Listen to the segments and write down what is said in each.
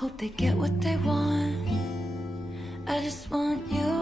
Hope they get what they want. I just want you.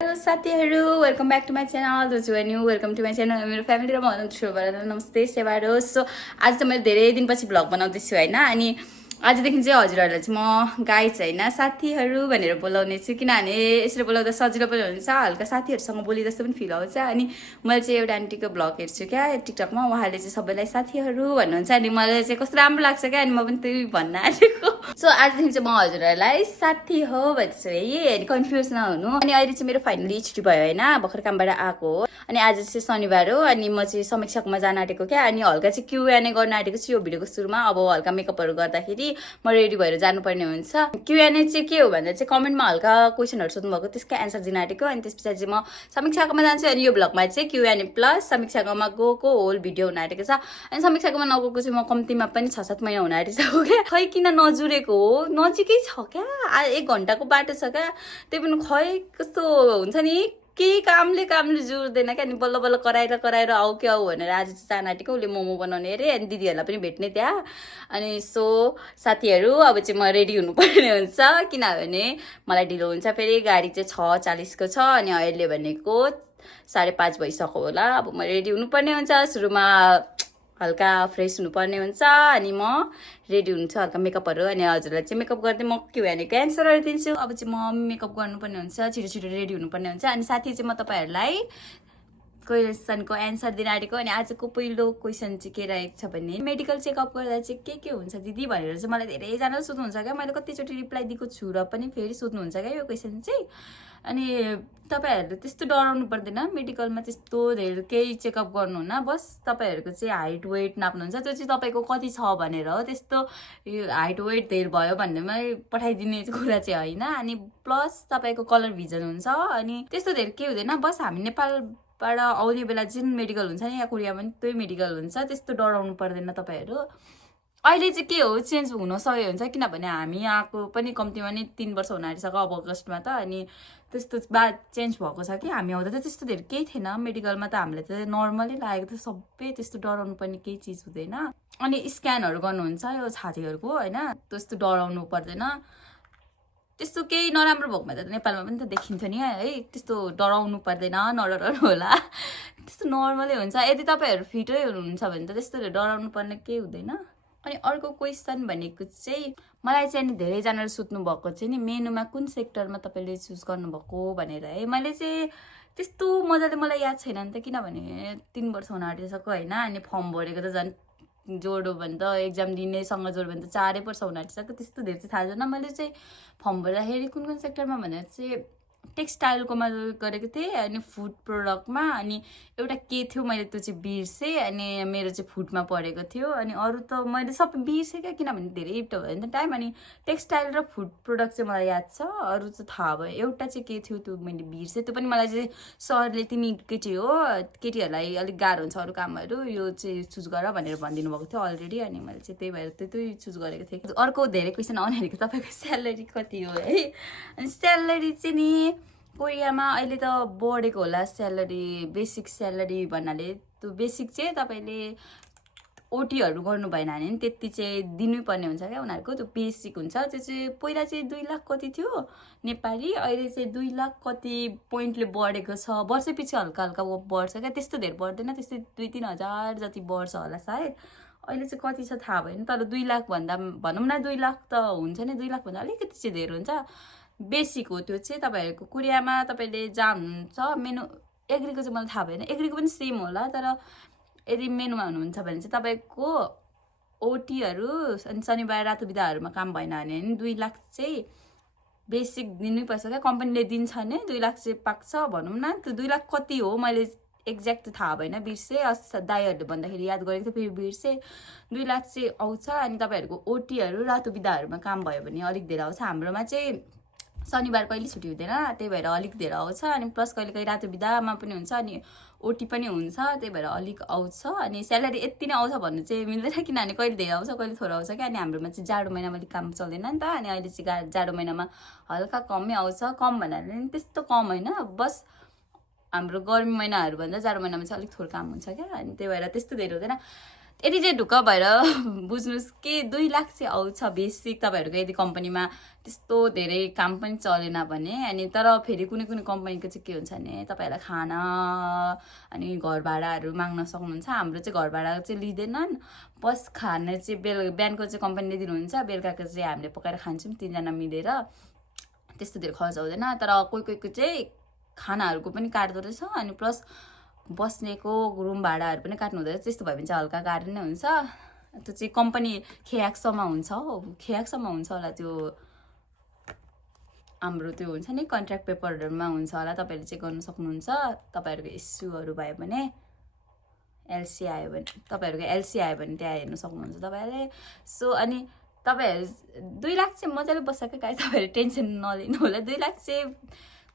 Hello साथीहरु, welcome back to my channel. Those who are new, welcome to my channel. मेरो family र म हुनुहुन्छ नमस्ते सेवारो. So आज त मैले धेरै दिनपछि भ्लग बनाउँदैछु हैन. अनि आजदेखि चाहिँ हजुरहरुलाई चाहिँ म गाइज हैन साथीहरु भनेर बोलाउने छु, किनभने यसरी बोलाउँदा सजिलो पनि हुन्छ, हल्का साथीहरुसँग बोली जस्तो पनि फिल आउँछ. अनि मैले चाहिँ एउटा आन्टीको भ्लग हेर्छु क्या टिकटकमा, उहाँले चाहिँ सबैलाई साथीहरु भन्नुहुन्छ. अनि मलाई चाहिँ कस्तो राम्रो लाग्छ क्या, अनि म पनि त्यही भन्न आँटेको. सो आजदेखि चाहिँ म हजुरहरुलाई साथी हो भन्छु है, कन्फ्युज नहुनु. अनि अहिले चाहिँ मेरो फाइनली छुट्टी भयो हैन, भर्खर कामबाट आएको हो. अनि आज चाहिँ शनिबार हो, अनि म चाहिँ समीक्षाकोमा जान आँटेको क्या. अनि हल्का चाहिँ Q&A गर्न आँटेको छु यो भिडियोको सुरुमा. अब हल्का मेकअपहरु गर्दाखेरि म रेडी भएर जानुपर्ने हुन्छ. Q&A चाहिँ के हो भन्दा चाहिँ कमेन्टमा हल्का क्वेशनहरु सोध्नु भएको, त्यसकै आन्सर दिन आँटेको. अनि त्यसपछि चाहिँ म समीक्षाकोमा जान्छु. अनि यो भ्लगमा चाहिँ Q&A प्लस समीक्षाकोमा गएको होल भिडियो हुन आँटेको छ. अनि समीक्षाकोमा नगएको चाहिँ म कम्तीमा पनि 6-7 महिना हुन आँटिसक्यो क्या. खै किन नजुरेको हो, नजिकै छ क्या, 1 घण्टाको बाटो छ क्या. त्यही पनि खै कस्तो हुन्छ नि, केही कामले जुर्दैन क्या. अनि बल्ल बल्ल कराएर आऊ के आऊ भनेर आज चाहिँ जान आँटेको. उसले मोमो बनाउने अरे, अनि दिदीहरूलाई पनि भेट्ने त्यहाँ. अनि सो साथीहरू अब चाहिँ म रेडी हुनुपर्ने हुन्छ, किनभने मलाई ढिलो हुन्छ. फेरि गाडी चाहिँ 6:40 को छ, अनि अहिले भनेको 5:30 भइसक्यो होला. अब म रेडी हुनुपर्ने हुन्छ. सुरुमा हल्का फ्रेस हुनुपर्ने हुन्छ. अनि म रेडी हुन्छु, हल्का मेकअपहरु. अनि हजुरलाई चाहिँ मेकअप गर्दै म Q&A को एन्सरहरु दिन्छु. अब चाहिँ म मेकअप गर्नुपर्ने हुन्छ, छिटो रेडी हुनुपर्ने हुन्छ. अनि साथी चाहिँ म तपाईहरुलाई क्वेशनको एन्सर दिन आँटेको. अनि आजको पहिलो क्वेशन चाहिँ के रहेको छ भने, मेडिकल चेकअप गर्दा चाहिँ के हुन्छ दिदी भनेर चाहिँ मलाई धेरैजनाले सोध्नुहुन्छ क्या. मैले कतिचोटि रिप्लाई दिएको छु र पनि फेरि सोध्नुहुन्छ क्या यो क्वेशन चाहिँ. अनि तपाईहरुले त्यस्तो डराउनु पर्दैन, मेडिकलमा त्यस्तो धेरै केही चेकअप गर्नुहुन्न. बस तपाईहरुको चाहिँ हाइट वेट नाप्नुहुन्छ, त्यो चाहिँ तपाईको कति छ भनेर हो. त्यस्तो हाइट वेट धेरै भयो भन्नेमै पठाइदिने कुरा चाहिँ हैन. अनि प्लस तपाईको कलर भिजन हुन्छ. अनि त्यस्तो धेरै के हुँदैन. बस हामी नेपालबाट आउने बेला जुन मेडिकल हुन्छ नि, या कोरियामा पनि त्यही मेडिकल हुन्छ, त्यस्तो डराउनु पर्दैन तपाईहरु. अहिले चाहिँ के हो, चेन्ज हुन सक्यो हुन्छ, किनभने हामी आएको पनि कम्तीमा नै 3 वर्ष हुन आँटिसक्यो अब अगस्टमा त. अनि त्यस्तो बाद चेन्ज भएको छ कि हामी आउँदा त त्यस्तो धेरै केही थिएन मेडिकलमा त. हामीलाई त नर्मली लागेको थियो सबै, त्यस्तो डराउनु पर्ने केही चिज हुँदैन. अनि स्क्यानहरु गर्नुहुन्छ यो छातीहरुको हैन, त्यस्तो डराउनु पर्दैन. त्यस्तो केही नराम्रो भएकोमा त नेपालमा पनि त देखिन्थ्यो नि है. त्यस्तो डराउनु पर्दैन, नडराउनु होला, त्यस्तो नर्मलै हुन्छ. यदि तपाईहरु फिटै हुनुहुन्छ भने त त्यस्तो डराउनु पर्ने केही हुँदैन. अनि अर्को क्वेशन भनेको चाहिँ मलाई चाहिँ नि धेरैजनाले सोध्नु भएको चाहिँ नि, मेनुमा कुन सेक्टरमा तपाईले चुज गर्नुभएको भनेर है. मैले चाहिँ त्यस्तो मजाले मलाई याद छैन नि त, किनभने 3 वर्ष हुन आँटिसक्यो हैन. अनि फर्म भरेको त झन् जोडो भने त एक्जाम दिनेसँग जोड भने त 4 वर्ष हुन आँटिसक्यो. त्यस्तो धेरै चाहिँ थाहा छैन. मैले चाहिँ फर्म भर्दाखेरि कुन सेक्टरमा भनेर चाहिँ टेक्सटाइलकोमा गरेको थिएँ, अनि फुड प्रोडक्टमा. अनि एउटा के थियो मैले त्यो चाहिँ बिर्सेँ. अनि मेरो चाहिँ फुडमा परेको थियो. अनि अरू त मैले सबै बिर्सेँ क्या, किनभने धेरै भयो नि त टाइम. अनि टेक्सटाइल र फुड प्रोडक्ट चाहिँ मलाई याद छ, अरू चाहिँ थाहा भयो. एउटा चाहिँ के थियो त्यो मैले बिर्सेँ. त्यो पनि मलाई चाहिँ सरले तिमी केटी हो, केटीहरूलाई अलिक गाह्रो हुन्छ अरू कामहरू, यो चाहिँ चुज गर भनेर भनिदिनु भएको थियो अलरेडी. अनि मैले चाहिँ त्यही भएर त्यही चुज गरेको थिएँ. अर्को धेरै क्वेसन आउने भनेको तपाईँको स्यालेरी कति हो है. अनि स्यालेरी चाहिँ नि कोरियामा अहिले त बढेको होला स्यालेरी. बेसिक स्यालेरी भन्नाले त्यो बेसिक चाहिँ तपाईँले ओटीहरू गर्नु भएन भने नि त्यति चाहिँ दिनै पर्ने हुन्छ क्या उनीहरूको. त्यो बेसिक हुन्छ. त्यो चाहिँ पहिला चाहिँ 2 लाख कति थियो नेपाली, अहिले चाहिँ 2 लाख कति पोइन्टले बढेको छ. वर्षपछि हल्का बढ्छ क्या, त्यस्तो धेरै बढ्दैन. त्यस्तै 2-3 हजार जति बढ्छ होला सायद. अहिले चाहिँ कति छ थाहा भएन, तर 2 लाख भन्दा भनौँ न 2 लाख त हुन्छ नि, 2 लाख भन्दा अलिकति चाहिँ धेरै हुन्छ. बेसिक हो त्यो चाहिँ. तपाईहरुको कोरियामा तपाईले जहाँ हुनुहुन्छ, मेनु एग्रीको चाहिँ मलाई थाहा भएन, एग्रीको पनि सेम होला. तर यदि मेनुमा हुनुहुन्छ भने चाहिँ तपाईको ओटीहरू अनि शनिबार रातो बिदाहरूमा काम भएन भने 2 लाख चाहिँ बेसिक दिनै पर्छ क्या. कम्पनीले दिन्छ नि 2 लाख चाहिँ पाक्छ भनौँ न. त्यो 2 लाख कति हो मैले एक्ज्याक्ट थाहा भएन, बिर्सेँ. दाइहरूले भन्दाखेरि याद गरेको थिएँ, फेरि बिर्सेँ. 2 लाख चाहिँ आउँछ. अनि तपाईहरुको ओटीहरू रातो बिदाहरूमा काम भयो भने अलिक धेरै आउँछ. हाम्रोमा चाहिँ शनिबार कहिले छुट्टी हुँदैन, त्यही भएर अलिक धेरै आउँछ. अनि प्लस कहिले रातो बिदामा पनि हुन्छ, अनि ओटी पनि हुन्छ, त्यही भएर अलिक आउँछ. अनि स्यालेरी यति नै आउँछ भन्नु चाहिँ मिल्दैन, किनभने कहिले धेरै आउँछ कहिले थोरै आउँछ क्या. अनि हाम्रोमा चाहिँ जाडो महिनामा अलिक काम चल्दैन नि त. अनि अहिले चाहिँ जाडो महिनामा हल्का कमै आउँछ. कम भन्नाले नि त्यस्तो कम होइन, बस हाम्रो गर्मी महिनाहरू भन्दा जाडो महिनामा चाहिँ अलिक थोरै काम हुन्छ क्या. अनि त्यही भएर त्यस्तो धेरै हुँदैन. यति चाहिँ ढुक्क भएर बुझ्नुहोस् कि 2 लाख चाहिँ आउँछ बेसिक तपाईँहरूको यदि कम्पनीमा त्यस्तो धेरै काम पनि चलेन भने। अनि तर फेरि कुनै कुनै कम्पनीको चाहिँ के हुन्छ भने तपाईँहरूलाई खाना अनि घर भाडाहरू माग्न सक्नुहुन्छ। हाम्रो चाहिँ घर भाडा चाहिँ लिँदैनन्, बस खाना चाहिँ बिहानको चाहिँ कम्पनीले दिनुहुन्छ, बेलुकाको चाहिँ हामीले पकाएर खान्छौँ 3जना मिलेर, त्यस्तो धेरै खर्च हुँदैन। तर कोही कोहीको चाहिँ खानाहरूको पनि काट्दो रहेछ अनि प्लस बस्नेको रुम भाडाहरू पनि काट्नु हुँदो रहेछ। त्यस्तो भयो भने चाहिँ हल्का गाह्रो नै हुन्छ। त्यो चाहिँ कम्पनी खेयाक्सम्म हुन्छ होला, त्यो हाम्रो त्यो हुन्छ नि कन्ट्र्याक्ट पेपरहरूमा हुन्छ होला, तपाईँहरूले चेक गर्न सक्नुहुन्छ। तपाईँहरूको इस्युहरू भयो भने एलसी आयो भने त्यहाँ हेर्नु सक्नुहुन्छ तपाईँहरूले। सो अनि तपाईँहरू 2 लाख चाहिँ मजाले बस्छ क्या गाई, तपाईँहरू टेन्सन नलिनु होला। 2 लाख चाहिँ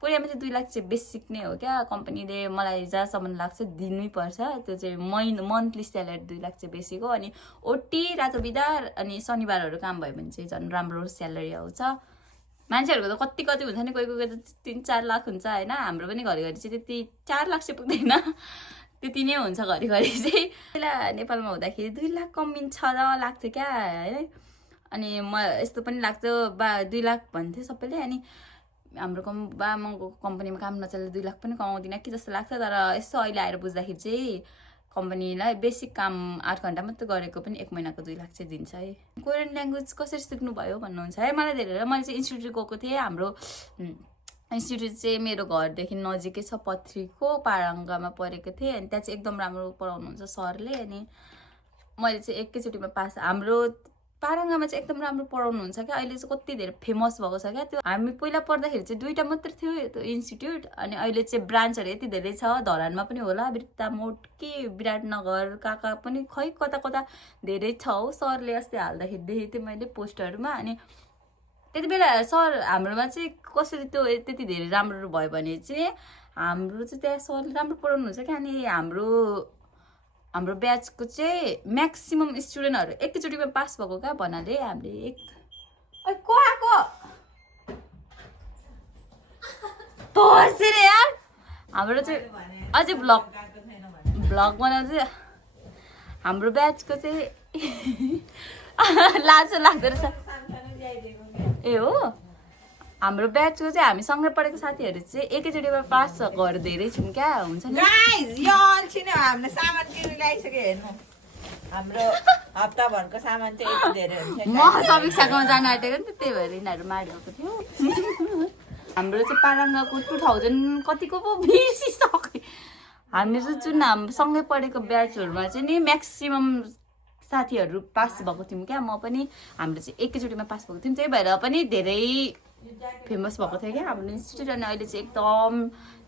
कोरियामा चाहिँ 2 लाख चाहिँ बेसिक नै हो क्या। कम्पनीले मलाई जहाँसम्म लाग्छ दिनै पर्छ, त्यो चाहिँ मन्थली स्यालेरी 2 लाख चाहिँ बेसिक हो। अनि ओटी रातो बिदार अनि शनिबारहरू काम भयो भने चाहिँ झन् राम्रो स्यालेरी आउँछ। मान्छेहरूको त कति हुन्छ नि, कोही कोही त 3-4 लाख हुन्छ होइन। हाम्रो पनि घरिघरि चाहिँ त्यति 4 लाख चाहिँ पुग्दैन, त्यति नै हुन्छ घरिघरि चाहिँ। पहिला नेपालमा हुँदाखेरि 2 लाख कमिन्छ र लाग्थ्यो क्या है। अनि म यस्तो पनि लाग्थ्यो 2 लाख भन्थ्यो सबैले। अनि हाम्रो बाबाको कम्पनीमा काम नचल्दा 2 लाख पनि कमाउँदिनँ कि जस्तो लाग्छ। तर यसो अहिले आएर बुझ्दाखेरि चाहिँ कम्पनीलाई बेसिक काम 8 घन्टा मात्रै गरेको पनि 1 महिनाको 2 लाख चाहिँ दिन्छ है। कोरियन ल्याङ्ग्वेज कसरी सिक्नुभयो भन्नुहुन्छ है मलाई धेरै। मैले चाहिँ इन्स्टिट्युट गएको थिएँ। हाम्रो इन्स्टिट्युट चाहिँ मेरो घरदेखि नजिकै छ, पथ्रीको पारङ्गामा परेको थिएँ। अनि त्यहाँ चाहिँ एकदम राम्रो पढाउनुहुन्छ सरले। अनि मैले चाहिँ एकैचोटिमा पास, हाम्रो पारङ्गामा चाहिँ एकदम राम्रो पढाउनुहुन्छ क्या। अहिले चाहिँ कति धेरै फेमस भएको छ क्या। त्यो हामी पहिला पढ्दाखेरि चाहिँ 2टा मात्रै थियो त्यो इन्स्टिट्युट। अनि अहिले चाहिँ ब्रान्चहरू यति धेरै छ, धरानमा पनि होला, बिर्तामोड कि विराटनगर काका पनि खै कता कता धेरै छ हौ। सरले अस्ति हाल्दाखेरि देखेको थिएँ मैले पोस्टहरूमा। अनि त्यति बेला सर हाम्रोमा चाहिँ कसरी त्यो त्यति धेरै राम्रो भयो भने चाहिँ हाम्रो चाहिँ त्यहाँ सरले राम्रो पढाउनुहुन्छ क्या। अनि हाम्रो ब्याचको चाहिँ म्याक्सिमम स्टुडेन्टहरू एकैचोटिमा पास भएको क्या भन्नाले हामीले को आएको यार। हाम्रो चाहिँ अझै भ्लग बनाउँछ। हाम्रो ब्याचको चाहिँ लाज लाग्दो रहेछ ए हो। हाम्रो ब्याचको चाहिँ हामी सँगै पढेको साथीहरू चाहिँ एकैचोटिमा पास गरेर धेरै छौँ क्या। हुन्छ नि हामीले सामान किन्नु ल्याइसक्यो हेर्नु, हाम्रो हप्ताभरको सामान चाहिँ यति धेरै हुन्छ। म समीक्षाकोमा जान आँटेको नि त, त्यही भएर यिनीहरू मारिरहेको थियो। हाम्रो चाहिँ पारङ्गाको 2000 कतिको पो बिर्सिसक्यो। हामी चाहिँ जुन हाम्रो सँगै पढेको ब्याचहरूमा चाहिँ नि म्याक्सिमम साथीहरू पास भएको थियौँ क्या। म पनि हाम्रो चाहिँ एकैचोटिमा पास भएको थियौँ, त्यही भएर पनि धेरै फेमस भएको थियो क्या हाम्रो इन्स्टिट्युट। अनि अहिले चाहिँ एकदम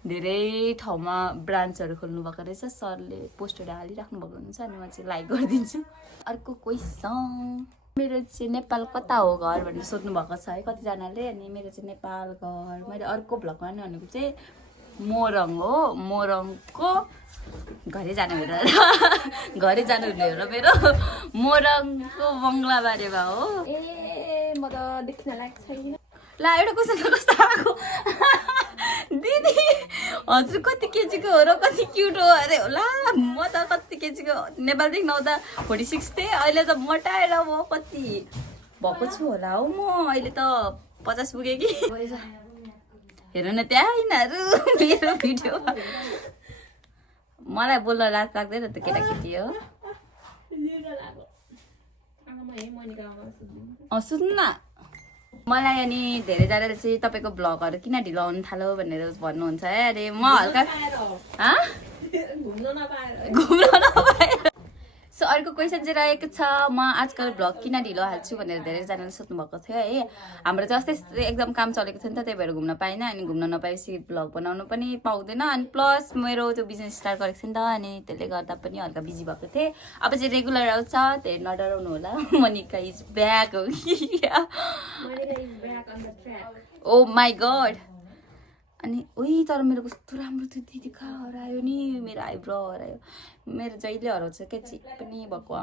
धेरै ठाउँमा ब्रान्चहरू खोल्नु भएको रहेछ। सरले पोस्टहरू हालिराख्नु भएको हुन्छ। अनि म चाहिँ लाइक गरिदिन्छु। अर्को क्वेसन, मेरो चाहिँ नेपाल कता हो घर भनेर सोध्नु भएको छ है कतिजनाले। अनि मेरो चाहिँ नेपाल घर मैले अर्को भ्लगमा नि भनेको चाहिँ मोरङ हो। मोरङको घरै जानु हुँदैन र मेरो मोरङको बङ्गलाबारीमा हो। ए म त देखिन लायक छैन। ला एउटा क्वेसन त कस्तो आएको दिदी, हजुर कति केजीको हो र कति क्युट हो अरे होला। म त कति केजीको नेपालदेखि आउँदा 46 थिएँ, अहिले त मोटाएर म कति भएको छु होला हौ। म अहिले त 50 पुगेँ कि। हेर न त्यहाँ यिनीहरू मेरो भिडियो। मलाई बोल्न लाज लाग्दैन त, केटाकेटी हो। सुन्नु न, मलाई अनि धेरैजनाले चाहिँ तपाईँको भ्लगहरू किन ढिलो आउनु थाल्यो भनेर भन्नुहुन्छ है। अरे म हल्का घुम्न नपाएर। सो अर्को क्वेसन चाहिँ रहेको छ, म आजकल भ्लग किन ढिलो हाल्छु भनेर धेरैजनाले सोध्नु भएको थियो है। हाम्रो चाहिँ अस्ति एकदम काम चलेको थियो नि त, त्यही भएर घुम्न पाइनँ। अनि घुम्न नपाएपछि भ्लग बनाउनु पनि पाउँदैन। अनि प्लस मेरो त्यो बिजनेस स्टार्ट गरेको थियो नि त, अनि त्यसले गर्दा पनि हल्का बिजी भएको थिएँ। अब चाहिँ रेगुलर आउँछ, धेरै नडराउनु होला। मनिका इज ब्याक हो कि ओ माई गड। अनि ओइ तर मेरो कस्तो राम्रो थियो दिदी, कहाँ हरायो नि मेरो आइब्रो हरायो। मेरो जहिले हराउँछ क्या चिप पनि भएको।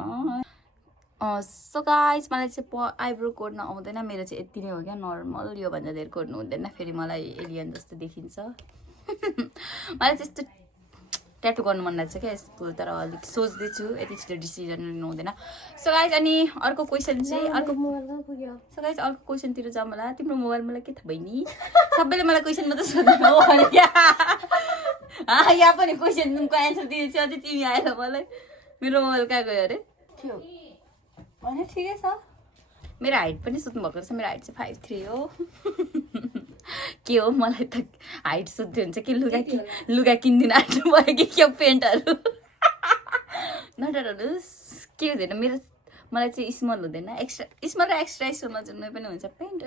सो गाइस मलाई चाहिँ आइब्रो कोर्न आउँदैन। मेरो चाहिँ यति नै हो क्या नर्मल, योभन्दा धेरै कोर्नु हुँदैन, फेरि मलाई एलियन जस्तो देखिन्छ। मलाई त्यस्तो ट्याटु गर्नु मन लाग्छ क्या यसको, तर अलिक सोच्दैछु, यति छिटो डिसिजन लिनु हुँदैन। सो गाइज अनि अर्को क्वेसन चाहिँ सो गाइज अर्को क्वेसनतिर जाऊँ होला। तिम्रो मोबाइल मलाई के थाहा बहिनी, सबैले मलाई क्वेसन मात्रै सोध्नु हो भने यहाँ पनि क्वेसनको एन्सर दिएछ अझै तिमी आएर मलाई। मेरो मोबाइल कहाँ गयो अरे थियो होइन, ठिकै छ। मेरो हाइट पनि सोध्नु भएको रहेछ, मेरो हाइट चाहिँ 5'3" हो। के हो मलाई त हाइट सोध्दै हुन्छ कि लुगा किनिदिनु आँट्नु भयो कि के पेन्टहरू नडराउनुहोस्, के हुँदैन। मलाई चाहिँ स्मल हुँदैन, एक्स्ट्रा स्मल र एक्स्ट्रा स्मलमा जुन पनि हुन्छ पेन्ट।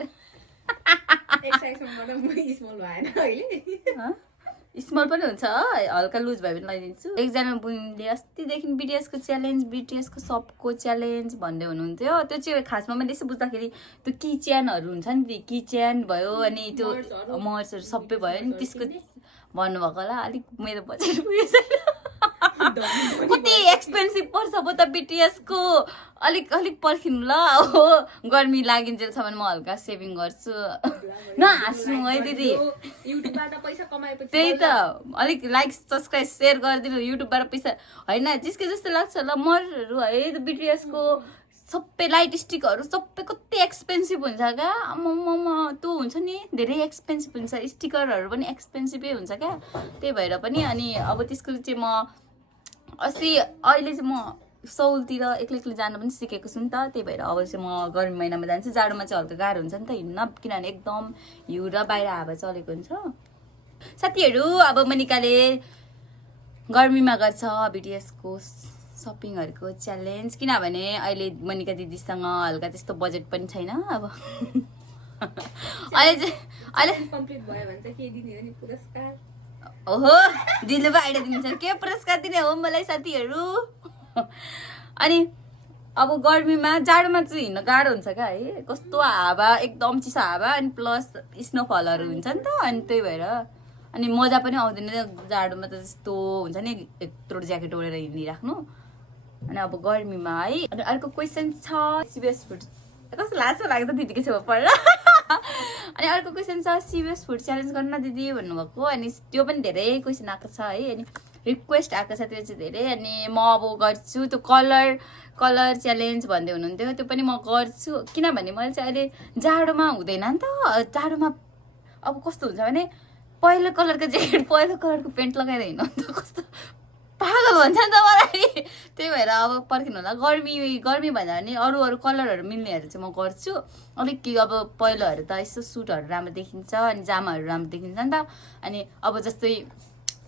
स्मल पनि हुन्छ, हल्का लुज भयो भने लगाइदिन्छु। एकजना बहिनीले अस्तिदेखि बिटिएसको सबको च्यालेन्ज भन्दै हुनुहुन्थ्यो। त्यो चाहिँ खासमा मैले यसो बुझ्दाखेरि त्यो किचेनहरू हुन्छ नि, त्यो किचेन भयो अनि त्यो मर्सहरू सबै भयो नि, त्यसको भन्नुभएको होला। अलिक मेरो बजेट पुगेको छैन, कति एक्सपेन्सिभ पर्छ अब त बिटिएसको। अलिक पर्खिनु ल, अब गर्मी लागिन्जेलसम्म म हल्का सेभिङ गर्छु। नहाँस्नु है दिदी, त्यही त अलिक लाइक सब्सक्राइब सेयर गरिदिनु। युट्युबबाट पैसा होइन जिस्के जस्तो लाग्छ ल, मरहरू है बिटिएसको सबै लाइट स्टिकहरू सबै कति एक्सपेन्सिभ हुन्छ क्या। त्यो हुन्छ नि, धेरै एक्सपेन्सिभ हुन्छ, स्टिकरहरू पनि एक्सपेन्सिभै हुन्छ क्या। त्यही भएर पनि अनि अब त्यसको चाहिँ म अहिले चाहिँ म सौलतिर एक्लै जान पनि सिकेको छु नि त। त्यही भएर अब चाहिँ म गर्मी महिनामा जान्छु। जाडोमा चाहिँ हल्का गाह्रो हुन्छ नि त हिँड्न, किनभने एकदम हिउँ र बाहिर हावा चलेको हुन्छ। साथीहरू अब मनिकाले गर्मीमा गर्छ बिटिएसको सपिङहरूको च्यालेन्ज, किनभने अहिले मनिका दिदीसँग हल्का त्यस्तो बजेट पनि छैन। अब अहिले कम्प्लिट भयो भने चाहिँ के दिने हो नि पुरस्कार। ओहो दिदीले पो आइडिया दिनुहुन्छ, के पुरस्कार दिने हो मलाई साथीहरू। अनि अब गर्मीमा जाडोमा चाहिँ हिँड्न गाह्रो हुन्छ क्या है, कस्तो हावा एकदम चिसो हावा अनि प्लस स्नोफलहरू हुन्छ नि त। अनि त्यही भएर अनि मजा पनि आउँदैन जाडोमा त, त्यस्तो हुन्छ नि यत्रो ज्याकेट ओढेर हिँडिराख्नु। अनि अब गर्मीमा है। अनि अर्को क्वेसन छ सिबिएस फुड, कस्तो लाजो लाग्छ दिदीको छेउमा पढेर। अनि अर्को क्वेसन छ सिबिएस फुड च्यालेन्ज गर्न दिदी भन्नुभएको। अनि त्यो पनि धेरै क्वेसन आएको छ है, अनि रिक्वेस्ट आएको छ त्यो चाहिँ धेरै। अनि म अब गर्छु त्यो कलर च्यालेन्ज भन्दै हुनुहुन्थ्यो, त्यो पनि म गर्छु। किनभने मैले चाहिँ अहिले जाडोमा हुँदैन नि त, जाडोमा अब कस्तो हुन्छ भने पहिलो कलरको ज्याकेट पहिलो कलरको पेन्ट लगाएर हिँड्नु त कस्तो पागल भन्छ नि त मलाई। त्यही भएर अब पर्खिनु होला, गर्मी भन्दा पनि अरू कलरहरू मिल्नेहरू चाहिँ म गर्छु। अलिक अब पहिलोहरू त यसो सुटहरू राम्रो देखिन्छ अनि जामाहरू राम्रो देखिन्छ नि त। अनि अब जस्तै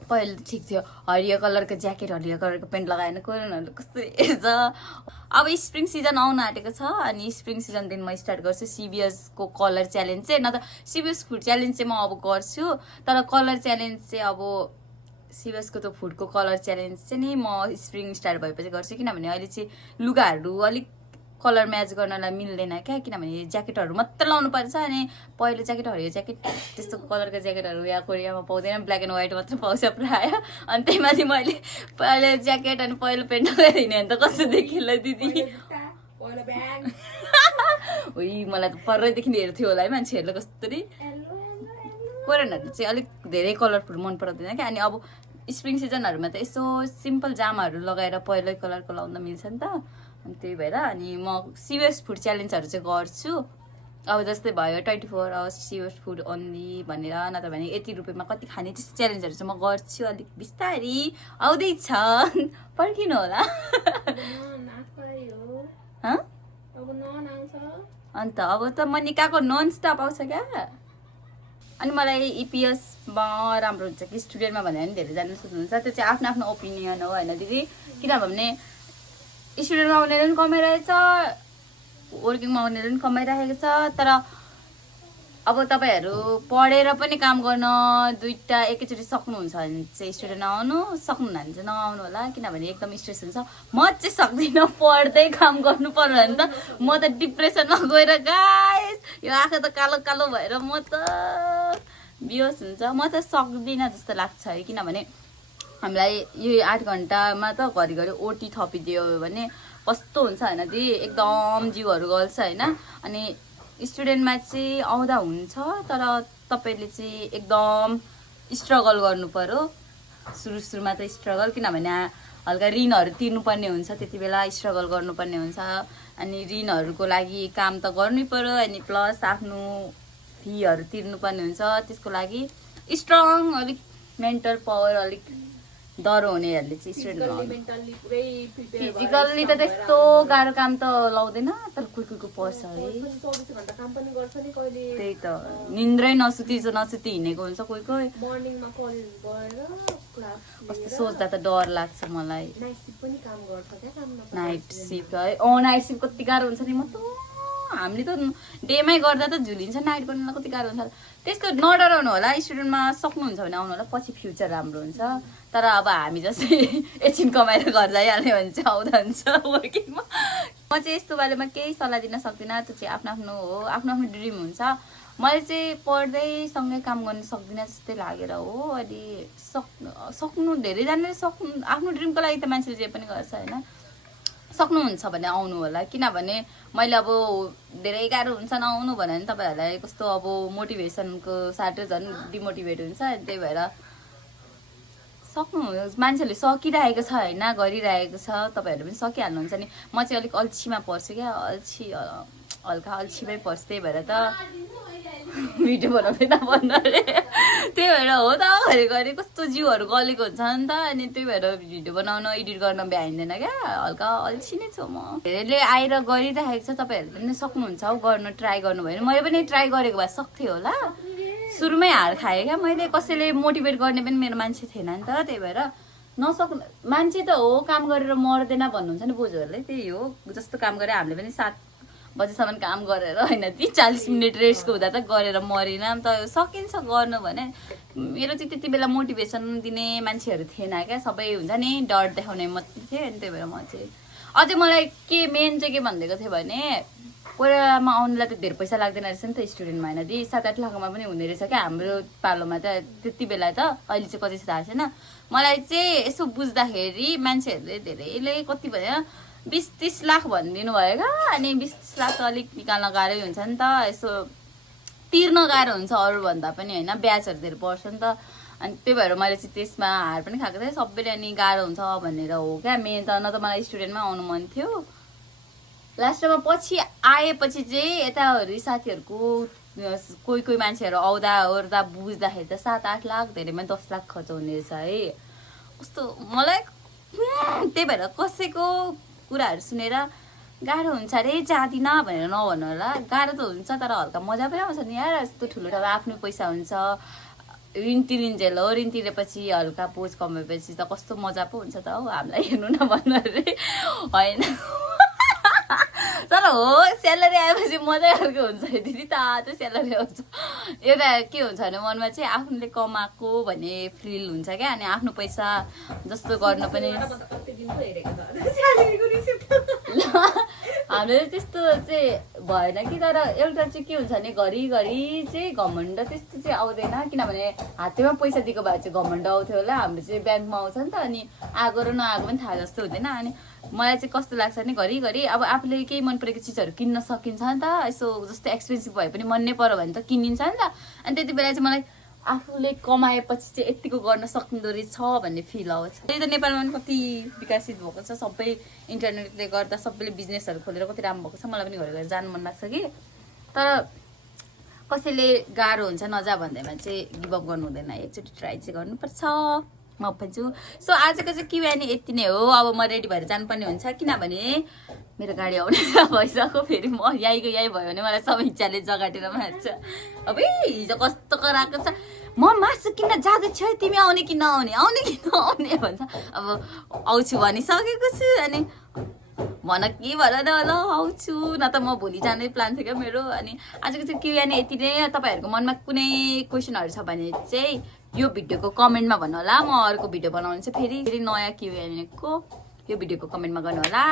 पहिलो ठिक थियो, हरियो कलरको ज्याकेट हरियो कलरको पेन्ट लगाएन, कोरोनाहरू कस्तो हेर्छ। अब स्प्रिङ सिजन आउन आँटेको छ, अनि स्प्रिङ सिजनदेखि म स्टार्ट गर्छु सिबिएसको कलर च्यालेन्ज चाहिँ। न त सिबिएस फुड च्यालेन्ज चाहिँ म अब गर्छु, तर कलर च्यालेन्ज चाहिँ अब सिबिएसको त्यो फुडको कलर च्यालेन्ज चाहिँ नि म स्प्रिङ स्टार्ट भएपछि गर्छु। किनभने अहिले चाहिँ लुगाहरू अलिक कलर म्याच गर्नलाई मिल्दैन क्या, किनभने ज्याकेटहरू मात्र लाउनु पर्छ। अनि पहिलो ज्याकेट हरियो ज्याकेट त्यस्तो कलरको ज्याकेटहरू यहाँ कोरियामा पाउँदैन, ब्ल्याक एन्ड व्हाइट मात्र पाउँछ प्रायः। अनि त्यही माथि मैले पहिलो ज्याकेट अनि पहिलो पेन्ट लगाएर हिँडेँ भने त कस्तो देखिएला दिदी। उही मलाई त परैदेखि हेर्थ्यो होला है मान्छेहरूले कसरी। कोरियनहरू चाहिँ अलिक धेरै कलरफुल मन पराउँदैन क्या। अनि अब स्प्रिङ सिजनहरूमा त यसो सिम्पल जामाहरू लगाएर पहिल्यै कलरको लाउँदा मिल्छ नि त। अनि त्यही भएर अनि म सिबिएस फुड च्यालेन्जहरू चाहिँ गर्छु। अब जस्तै भयो 24 आवर्स सिबिएस फुड ओन्ली भनेर, नत्र भने यति रुपियाँमा कति खाने, त्यस्तो च्यालेन्जहरू चाहिँ म गर्छु। अलिक बिस्तारै आउँदैछ, पर्खिनु होला। अन्त अब त मनिकाको नन स्टप आउँछ क्या। अनि मलाई इपिएसमा राम्रो हुन्छ कि स्टुडेन्टमा भनेर पनि धेरैजना सोध्नुहुन्छ, त्यो चाहिँ आफ्नो आफ्नो ओपिनियन हो होइन दिदी। किनभने स्टुडेन्टमा उनीहरू पनि कमाइरहेछ, वर्किङमा उनीहरू पनि कमाइरहेको छ। तर अब तपाईँहरू पढेर पनि काम गर्न दुईवटा एकैचोटि सक्नुहुन्छ भने चाहिँ स्टुडेन्ट आउनु, सक्नुहुन्न भने चाहिँ नआउनु होला। किनभने एकदम स्ट्रेस हुन्छ। म चाहिँ सक्दिनँ, पढ्दै काम गर्नु पर्यो भने त म त डिप्रेसनमा गएर गाइस यो आँखा त कालो कालो भएर म त बिहोस हुन्छ। म चाहिँ सक्दिनँ जस्तो लाग्छ है, किनभने हामीलाई यो 8 घन्टामा त घरिघरि ओटी थपिदियो भने कस्तो हुन्छ होइन दि, एकदम जिउहरू गल्छ होइन। अनि स्टुडेन्टमा चाहिँ आउँदा हुन्छ, तर तपाईँले चाहिँ एकदम स्ट्रगल गर्नु पर्यो। सुरुमा त स्ट्रगल, किनभने हल्का ऋणहरू तिर्नुपर्ने हुन्छ, त्यति बेला स्ट्रगल गर्नुपर्ने हुन्छ। अनि ऋणहरूको लागि काम त गर्नै पर्यो, अनि प्लस आफ्नो फीहरू तिर्नुपर्ने हुन्छ। त्यसको लागि स्ट्रङ अलिक मेन्टल पावर अलिक डह्रो हुनेहरूले चाहिँ स्टुडेन्ट फिजिकल्ली त त्यस्तो गाह्रो काम त लाउँदैन, तर कोही पर्छ है। त्यही त निन्द्रै नसुती हिँडेको हुन्छ कोही कस्तो सोच्दा त डर लाग्छ मलाई। नाइट सिफ्ट है, नाइट सिफ्ट कति गाह्रो हुन्छ नि। म त हामीले त डेमै गर्दा त झुलिन्छ, नाइट गर्नुलाई कति गाह्रो हुन्छ। त्यस्तो नडराउनु होला, स्टुडेन्टमा सक्नुहुन्छ भने आउनु होला, पछि फ्युचर राम्रो हुन्छ। तर अब हामी जस्तै एकछिन कमाएर घर जाइहाल्ने भने चाहिँ आउँदा हुन्छ वर्किङमा। म चाहिँ यस्तो बारेमा केही सल्लाह दिन सक्दिनँ, त्यो चाहिँ आफ्नो आफ्नो हो, आफ्नो आफ्नो ड्रिम हुन्छ। मैले चाहिँ पढ्दै सँगै काम गर्न सक्दिनँ जस्तै लागेर हो। अनि सक्नु धेरैजनाले आफ्नो ड्रिमको लागि त मान्छेले जे पनि गर्छ होइन। सक्नुहुन्छ भने आउनु होला, किनभने मैले अब धेरै गाह्रो हुन्छ नआउनु भने तपाईँहरूलाई कस्तो अब मोटिभेसनको साटो झन् डिमोटिभेट हुन्छ। त्यही भएर सक्नु, मान्छेहरूले सकिरहेको छ होइन, गरिरहेको छ, तपाईँहरू पनि सकिहाल्नुहुन्छ नि। म चाहिँ अलिक अल्छीमा पर्छु क्या, हल्का अल्छीमै पर्छु। त्यही भएर त भिडियो बनाउँदैन भन्नु अरे, त्यही भएर हो त। घरिघरि कस्तो जिउहरू गलेको हुन्छ नि त, अनि त्यही भएर भिडियो बनाउन एडिट गर्न भ्याइँदैन क्या, हल्का अल्छी नै छु म। धेरैले आएर गरिरहेको छ, तपाईँहरूले पनि सक्नुहुन्छ हौ, गर्नु ट्राई गर्नुभयो भने। मैले पनि ट्राई गरेको भए सक्थेँ होला, सुरुमै हार खाएँ क्या मैले। कसैले मोटिभेट गर्ने पनि मेरो मान्छे थिएन नि त, त्यही भएर मान्छे त हो काम गरेर मर्दैन भन्नुहुन्छ नि बोजूहरूले, त्यही हो। जस्तो काम गरे हामीले पनि 7 बजेसम्म काम गरेर होइन, 40 मिनट रेस्टको हुँदा त गरेर मरिनँ त। सकिन्छ गर्नु भने। मेरो चाहिँ त्यति बेला मोटिभेसन दिने मान्छेहरू थिएन क्या, सबै हुन्छ नि डर देखाउने मात्रै थिएँ। अनि त्यही भएर म चाहिँ अझै मलाई के मेन चाहिँ के भनिदिएको थियो भने, कोइरालामा आउनुलाई त धेरै पैसा लाग्दैन रहेछ नि त स्टुडेन्टमा होइन दि, 7-8 लाखमा पनि हुने रहेछ क्या हाम्रो पालोमा त त्यति बेला त। अहिले चाहिँ कति छ थाहा छैन मलाई चाहिँ। यसो बुझ्दाखेरि मान्छेहरूले धेरैले कति भयो 20-30 लाख भनिदिनु भयो क्या। अनि 20-30 लाख त अलिक निकाल्न गाह्रै हुन्छ नि त, यसो तिर्न गाह्रो हुन्छ अरूभन्दा पनि होइन, ब्याजहरू धेरै पर्छ नि त। अनि त्यही भएर मैले चाहिँ त्यसमा हार पनि खाएको थिएँ सबैले। अनि गाह्रो हुन्छ भनेर हो क्या मेन त, न त मलाई स्टुडेन्टमा आउनु मन थियो। लास्टमा पछि आएपछि चाहिँ यताहरू साथीहरूको कोही मान्छेहरू आउँदा ओर्दा बुझ्दाखेरि त 7-8 लाख, धेरैमा 10 लाख खर्च हुने रहेछ है। कस्तो मलाई त्यही भएर कसैको कुराहरू सुनेर गाह्रो हुन्छ अरे जाँदिनँ भनेर नभन्नु होला। गाह्रो त हुन्छ तर हल्का मजा पनि आउँछ नि यार। यस्तो ठुलो ठाउँमा आफ्नो पैसा हुन्छ, ऋण तिरिन्जेल हो, ऋण तिरेपछि हल्का पोज कमाएपछि त कस्तो मजा पो हुन्छ त हौ। हामीलाई हेर्नु न भन्नु अरे होइन, तर हो स्यालेरी आएपछि मजै अर्को हुन्छ दिदी। तातो स्यालेरी आउँछ, एउटा के हुन्छ भने मनमा चाहिँ आफूले कमाएको भन्ने फिल हुन्छ क्या। अनि आफ्नो पैसा जस्तो गर्नु पनि हामीले त्यस्तो चाहिँ भएन कि। तर एउटा चाहिँ के हुन्छ भने घरिघरि चाहिँ घमण्ड त्यस्तो चाहिँ आउँदैन, किनभने हातैमा पैसा दिएको भए चाहिँ घमण्ड आउँथ्यो होला। हाम्रो चाहिँ ब्याङ्कमा आउँछ नि त, अनि आएको र नआएको पनि थाहा जस्तो हुँदैन। अनि मलाई चाहिँ कस्तो लाग्छ भने घरिघरि अब आफूले केही मन परेको चिजहरू किन्न सकिन्छ नि त, यसो जस्तो एक्सपेन्सिभ भए पनि मन नै पऱ्यो भने त किनिन्छ नि त। अनि त्यति बेला चाहिँ मलाई आफूले कमाएपछि चाहिँ यतिको गर्न सक्दो रहेछ भन्ने फिल आउँछ। अहिले त नेपालमा पनि कति विकसित भएको छ, सबै इन्टरनेटले गर्दा सबैले बिजनेसहरू खोलेर कति राम्रो भएको छ। मलाई पनि घरि जानु मन लाग्छ कि, तर कसैले गाह्रो हुन्छ नजा भन्दैमा चाहिँ गिभअप गर्नु हुँदैन, एकचोटि ट्राई चाहिँ गर्नुपर्छ म भन्छु। सो आजको चाहिँ Q&A यति नै हो। अब म रेडी भएर जानुपर्ने हुन्छ, किनभने मेरो गाडी आउने भइसक्यो। फेरि म यहीँको यहीँ भयो भने मलाई समीक्षाले जगाटेर मार्छ। अब हिजो कस्तो कराएको छ, म मासु किन्न जाँदैछु है, तिमी आउने कि नआउने, आउने कि नआउने भन्छ। अब आउँछु भनिसकेको छु, अनि भन के भन न ल आउँछु, न त म भोलि जाने प्लान थियो क्या मेरो। अनि आजको चाहिँ Q&A यति नै। तपाईँहरूको मनमा कुनै क्वेसनहरू छ भने चाहिँ यो भिडियोको कमेन्टमा भन्नु होला। म अर्को भिडियो बनाउनु चाहिँ फेरि नयाँ Q&A को यो भिडियोको कमेन्टमा गर्नु होला।